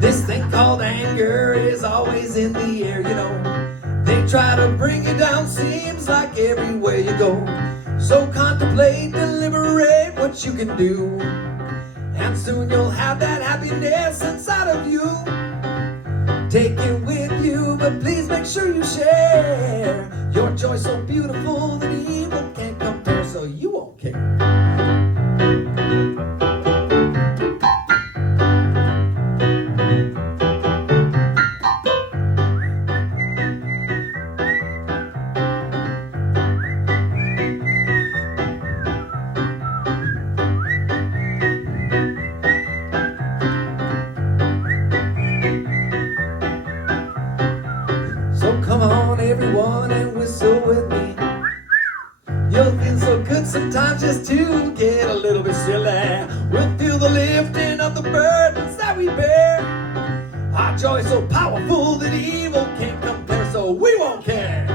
This thing called anger is always in the air, you know. They try to bring you down, seems like everywhere you go. So contemplate, deliberate what you can do, and soon you'll have that happiness inside of you. Take it with you, but please make sure you share. Your joy's so beautiful that evil can't compare, so you won't care. So come on everyone and whistle with me. You'll feel so good sometimes just to get a little bit silly. We'll feel the lifting of the burdens that we bear. Our joy's so powerful that evil can't compare, so we won't care.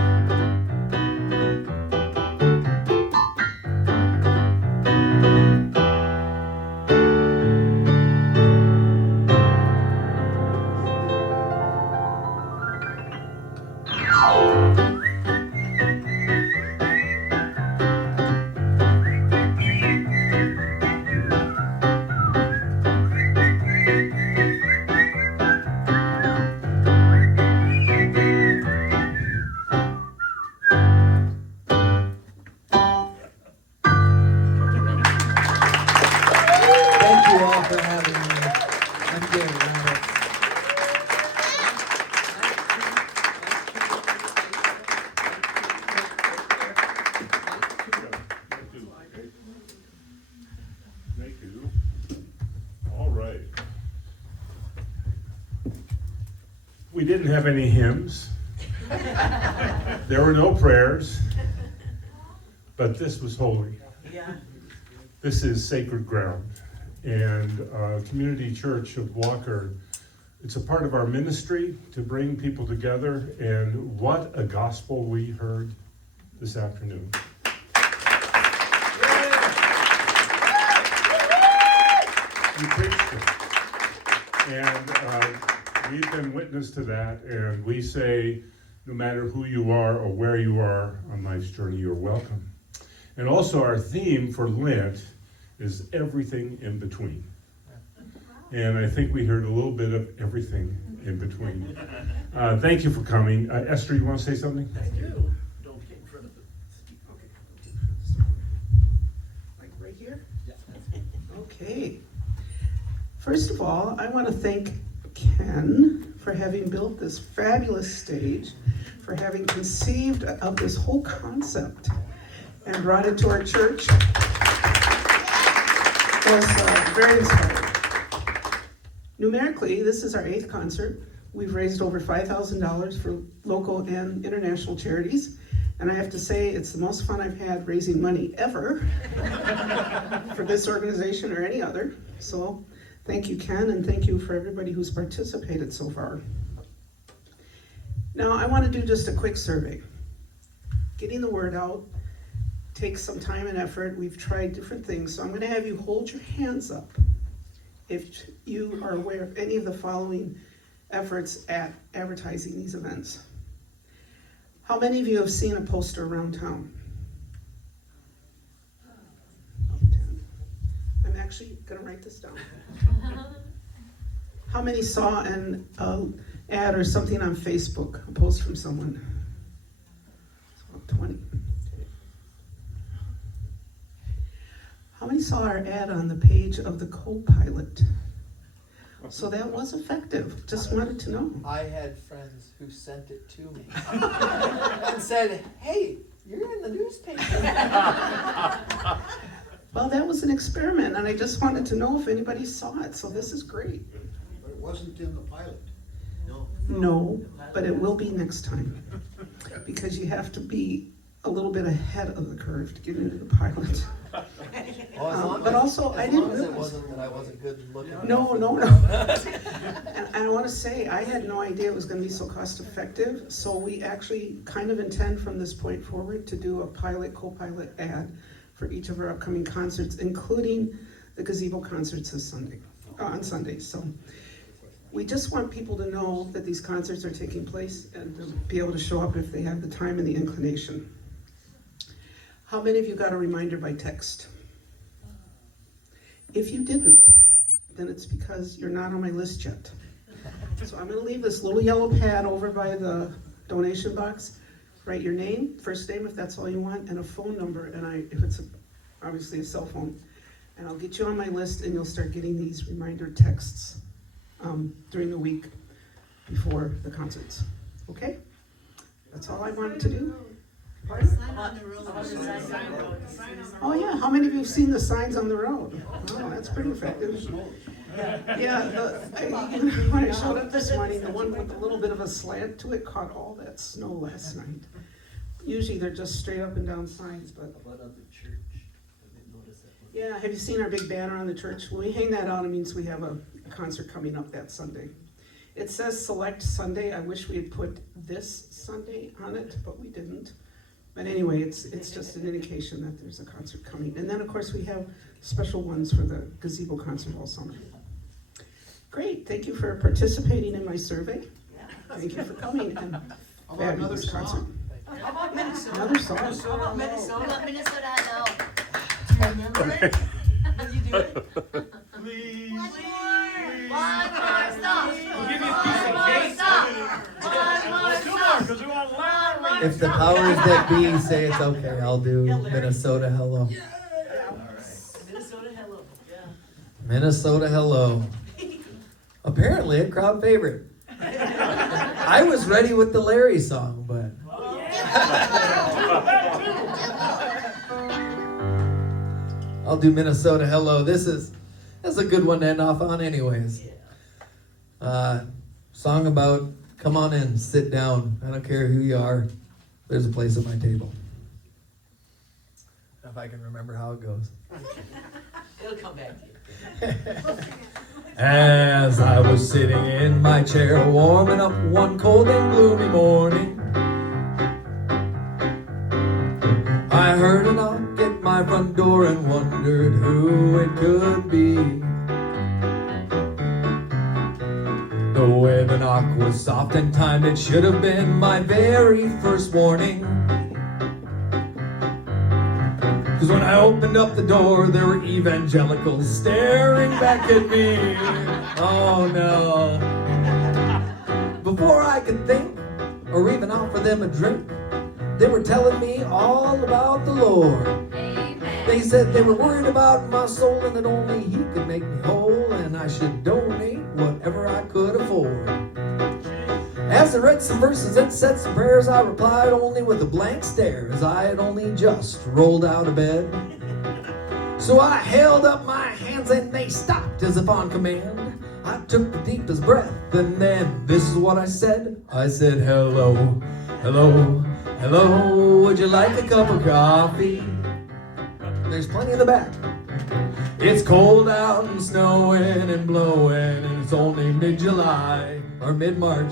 We didn't have any hymns. There were no prayers. But this was holy. Yeah. This is sacred ground. And Community Church of Walker, it's a part of our ministry to bring people together. And what a gospel we heard this afternoon. You preached it. And we've been witness to that. And we say, no matter who you are or where you are on life's journey, you're welcome. And also our theme for Lent is everything in between. And I think we heard a little bit of everything in between. Thank you for coming. Esther, you want to say something? I do. Don't get in front of the okay. Like right here? Yeah. Okay. First of all, I want to thank Ken for having built this fabulous stage, for having conceived of this whole concept and brought it to our church. It was very inspiring. Numerically, this is our 8th concert. We've raised over $5,000 for local and international charities. And I have to say, it's the most fun I've had raising money ever for this organization or any other. So thank you, Ken, and thank you for everybody who's participated so far. Now, I want to do just a quick survey. Getting the word out takes some time and effort. We've tried different things, so I'm going to have you hold your hands up if you are aware of any of the following efforts at advertising these events. How many of you have seen a poster around town? I'm actually going to write this down. How many saw an ad or something on Facebook, a post from someone? It's about 20. How many saw our ad on the page of the co-pilot? So that was effective. Just wanted to know. I had friends who sent it to me and said, "Hey, you're in the newspaper." Well, that was an experiment, and I just wanted to know if anybody saw it, so this is great. But it wasn't in the pilot. No, but it will be next time. Because you have to be a little bit ahead of the curve to get into the pilot. But also, I didn't As long as it realize. wasn't that I wasn't good looking. No. And I want to say, I had no idea it was going to be so cost effective, so we actually kind of intend from this point forward to do a pilot, co-pilot ad for each of our upcoming concerts, including the gazebo concerts this Sunday, on Sundays. So we just want people to know that these concerts are taking place and to be able to show up if they have the time and the inclination. How many of you got a reminder by text? If you didn't, then it's because you're not on my list yet. So I'm going to leave this little yellow pad over by the donation box. Write your name, first name if that's all you want, and a phone number, and if it's obviously a cell phone. And I'll get you on my list, and you'll start getting these reminder texts during the week before the concerts. Okay? That's all I wanted to do. Pardon? Oh yeah, how many of you have seen the signs on the road? Oh, that's pretty effective. Yeah, when I showed up this morning, the one with a little bit of a slant to it caught all that snow last night. Usually they're just straight up and down signs, but. What other church? I didn't notice that one. Yeah, have you seen our big banner on the church? When we hang that out, it means we have a concert coming up that Sunday. It says Select Sunday. I wish we had put this Sunday on it, but we didn't. But anyway, it's just an indication that there's a concert coming. And then, of course, we have special ones for the gazebo concert all summer. Great, thank you for participating in my survey. Thank you for coming. And How about another fabulous concert. song? How about Minnesota? Another song. How about We Minnesota? want Minnesota Hello. Do you remember it? Did you do it? Please. One more stop. We'll give you a piece of cake. One more stop. Because we want loud. If the powers that be say it's okay, I'll do Minnesota Hello. Minnesota, hello. Yeah. Minnesota Hello. Apparently a crowd favorite. I was ready with the Larry song, but I'll do Minnesota Hello. That's a good one to end off on anyways. Song about Come on in, sit down. I don't care who you are. There's a place at my table. If I can remember how it goes. It'll come back to you. As I was sitting in my chair, warming up one cold and gloomy morning, I heard a knock at my front door and wondered who it could be. The way the knock was soft and timed, it should have been my very first warning. 'Cause when I opened up the door, there were evangelicals staring back at me. Oh no. Before I could think or even offer them a drink, they were telling me all about the Lord. Amen. They said they were worried about my soul and that only He could make me whole, and I should donate whatever I could afford. As I read some verses and said some prayers, I replied only with a blank stare, as I had only just rolled out of bed. So I held up my hands and they stopped as if on command. I took the deepest breath and then this is what I said. I said, hello, hello, hello, would you like a cup of coffee? There's plenty in the back. It's cold out and snowing and blowing and it's only mid-July or mid-March.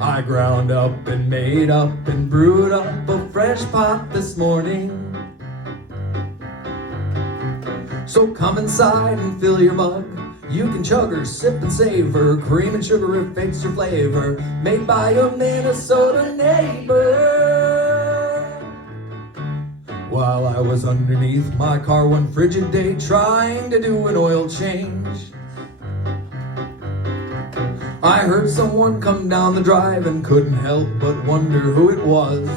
I ground up and made up and brewed up a fresh pot this morning. So come inside and fill your mug. You can chug or sip and savor. Cream and sugar if it's your flavor. Made by a Minnesota neighbor. While I was underneath my car one frigid day trying to do an oil change, I heard someone come down the drive and couldn't help but wonder who it was.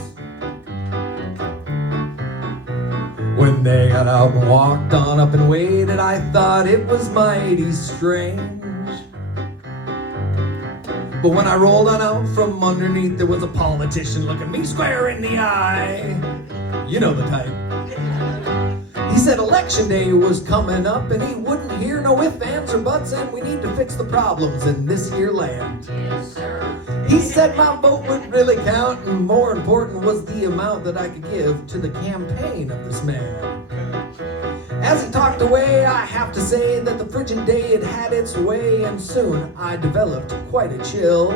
When they got out and walked on up and waited, I thought it was mighty strange. But when I rolled on out from underneath, there was a politician looking me square in the eye. You know the type. He said election day was coming up and he wouldn't hear no ifs, ands, or buts, and we need to fix the problems in this here land. Yes, sir. He said my vote would really count, and more important was the amount that I could give to the campaign of this man. As he talked away, I have to say that the frigid day had had its way, and soon I developed quite a chill.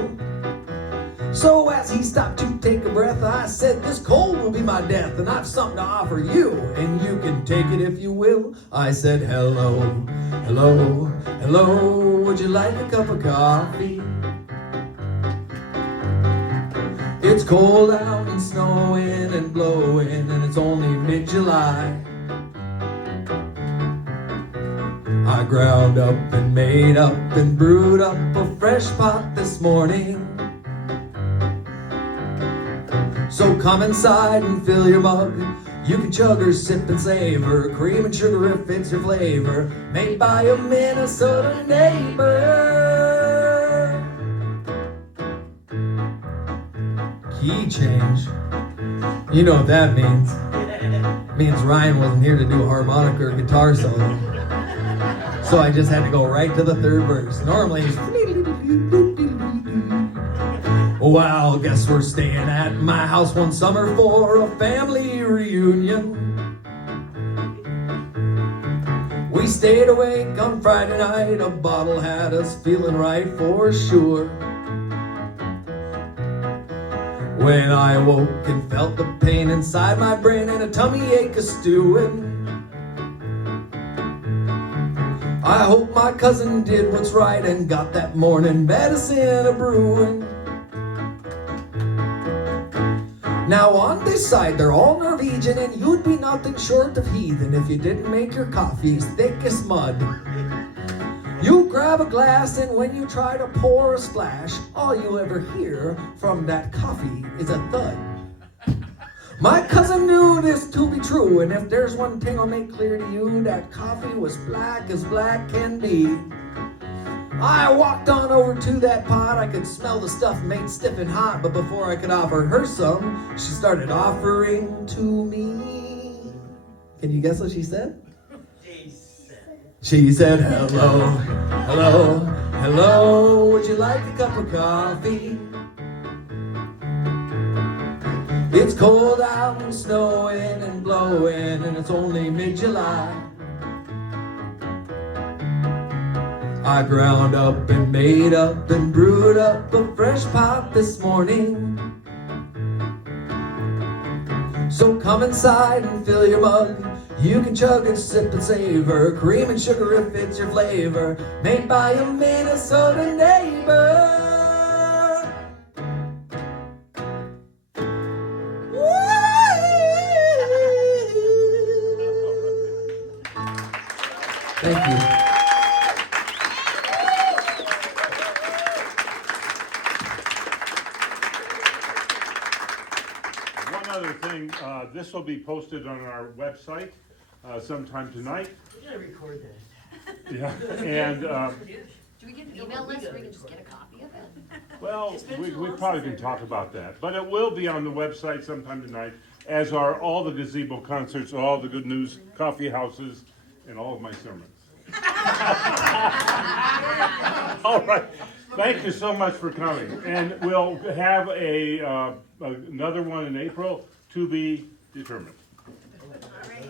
So as he stopped to take a breath, I said, this cold will be my death, and I've something to offer you, and you can take it if you will. I said, hello, hello, hello, would you like a cup of coffee? It's cold out and snowing and blowing, and it's only mid-July. I ground up and made up and brewed up a fresh pot this morning. So come inside and fill your mug. You can chug or sip and savor. Cream and sugar if it's your flavor. Made by a Minnesota neighbor. Key change. You know what that means. It means Ryan wasn't here to do a harmonica or guitar solo. So I just had to go right to the third verse. Normally it's... Well, guess we're staying at my house one summer for a family reunion. We stayed awake on Friday night, a bottle had us feeling right for sure. When I woke and felt the pain inside my brain and a tummy ache a stewing, I hope my cousin did what's right and got that morning medicine a brewing. Now on this side they're all Norwegian, and you'd be nothing short of heathen if you didn't make your coffee as thick as mud. You grab a glass and when you try to pour a splash, all you ever hear from that coffee is a thud. My cousin knew this to be true, and if there's one thing I'll make clear to you, that coffee was black as black can be. I walked on over to that pot, I could smell the stuff made stiff and hot, but before I could offer her some, she started offering to me. Can you guess what she said? She said, hello, hello, Hello, would you like a cup of coffee? It's cold out and snowing and blowing, and it's only mid-July. I ground up and made up and brewed up a fresh pot this morning. So come inside and fill your mug. You can chug and sip and savor, cream and sugar if it's your flavor, made by a Minnesota neighbor. Thank you. One other thing, this will be posted on our website sometime tonight. We gotta record that. Yeah, and, Do we get an email list where we can just get a copy of it? well, It's been we too long probably since can I talk read it. about that. But it will be on the website sometime tonight, as are all the gazebo concerts, all the good news coffee houses, and all of my sermons. All right, thank you so much for coming. And we'll have another one in April to be determined. All right.